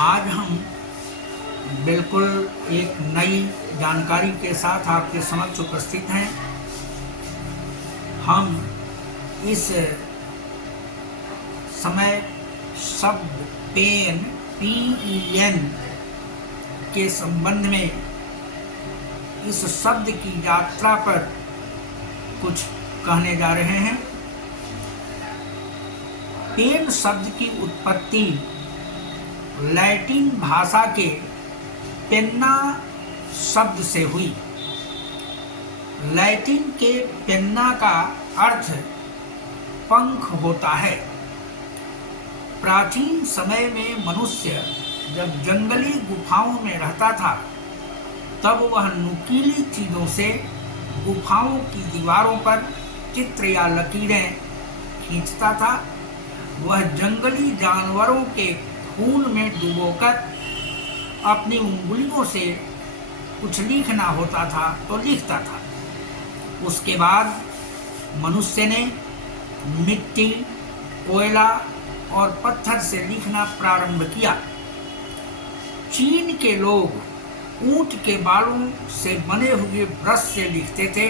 आज हम बिल्कुल एक नई जानकारी के साथ आपके समक्ष उपस्थित हैं। हम इस समय शब्द पेन PEN के संबंध में इस शब्द की यात्रा पर कुछ कहने जा रहे हैं। पेन शब्द की उत्पत्ति लैटिन भाषा के पेन्ना शब्द से हुई। लैटिन के पेन्ना का अर्थ पंख होता है। प्राचीन समय में मनुष्य जब जंगली गुफाओं में रहता था तब वह नुकीली चीज़ों से गुफाओं की दीवारों पर चित्र या लकीरें खींचता था। वह जंगली जानवरों के खून में डुबोकर अपनी उंगलियों से कुछ लिखना होता था तो लिखता था। उसके बाद मनुष्य ने मिट्टी, कोयला और पत्थर से लिखना प्रारंभ किया। चीन के लोग ऊंट के बालों से बने हुए ब्रश से लिखते थे।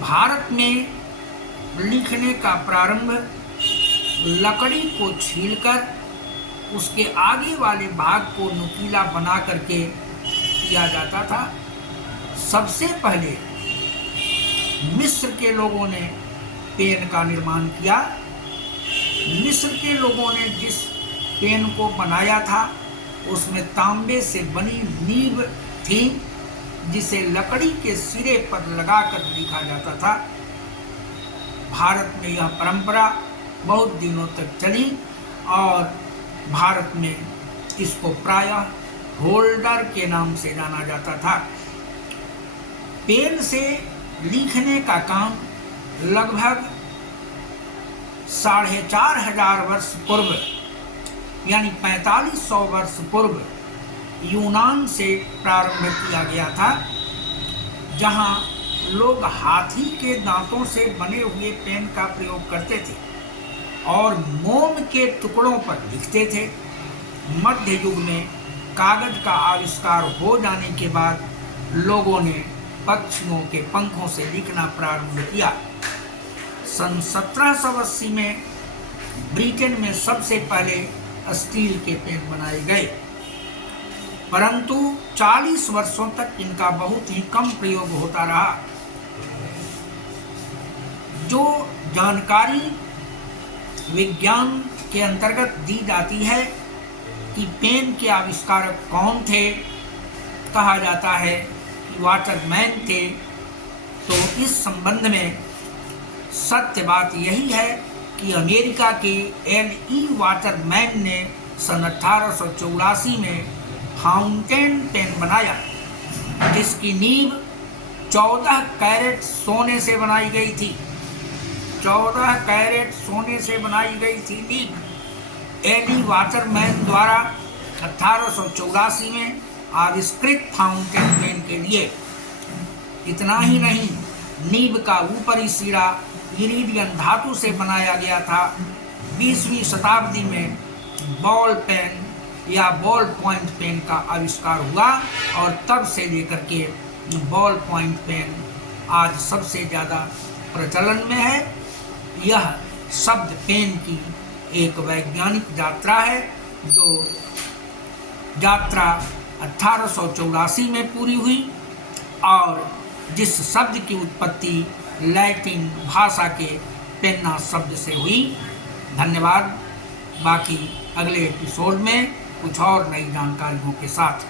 भारत में लिखने का प्रारंभ लकड़ी को छीलकर उसके आगे वाले भाग को नुकीला बना करके किया जाता था। सबसे पहले मिस्र के लोगों ने पेन का निर्माण किया। मिस्र के लोगों ने जिस पेन को बनाया था उसमें तांबे से बनी नीब थी जिसे लकड़ी के सिरे पर लगाकर लिखा जाता था। भारत में यह परंपरा बहुत दिनों तक चली और भारत में इसको प्रायः होल्डर के नाम से जाना जाता था। पेन से लिखने का काम लगभग 4500 वर्ष पूर्व यानी 4500 वर्ष पूर्व यूनान से प्रारंभ किया गया था, जहां लोग हाथी के दांतों से बने हुए पेन का प्रयोग करते थे और मोम के टुकड़ों पर लिखते थे। मध्य युग में कागज का आविष्कार हो जाने के बाद लोगों ने पक्षियों के पंखों से लिखना प्रारंभ किया। सन 1780 में ब्रिटेन में सबसे पहले स्टील के पेन बनाए गए, परंतु 40 वर्षों तक इनका बहुत ही कम प्रयोग होता रहा। जो जानकारी विज्ञान के अंतर्गत दी जाती है कि पेन के आविष्कारक कौन थे, कहा जाता है कि वाटरमैन थे, तो इस संबंध में सत्य बात यही है कि अमेरिका के L.E. वाटरमैन ने सन 1884 में फाउंटेन पेन बनाया, जिसकी नींव 14 कैरेट सोने से बनाई गई थी। 14 कैरेट सोने से बनाई गई थी नींव L.E. वाटरमैन द्वारा 1884 में आविष्कृत फाउंटेन पेन के लिए। इतना ही नहीं, नींव का ऊपरी सिरा इरिडियम धातु से बनाया गया था। 20वीं शताब्दी में बॉल पेन या बॉल पॉइंट पेन का आविष्कार हुआ और तब से लेकर के बॉल पॉइंट पेन आज सबसे ज़्यादा प्रचलन में है। यह शब्द पेन की एक वैज्ञानिक यात्रा है, जो यात्रा 1884 में पूरी हुई और जिस शब्द की उत्पत्ति लैटिन भाषा के पेन्ना शब्द से हुई। धन्यवाद। बाकी अगले एपिसोड में कुछ और नई जानकारियों के साथ।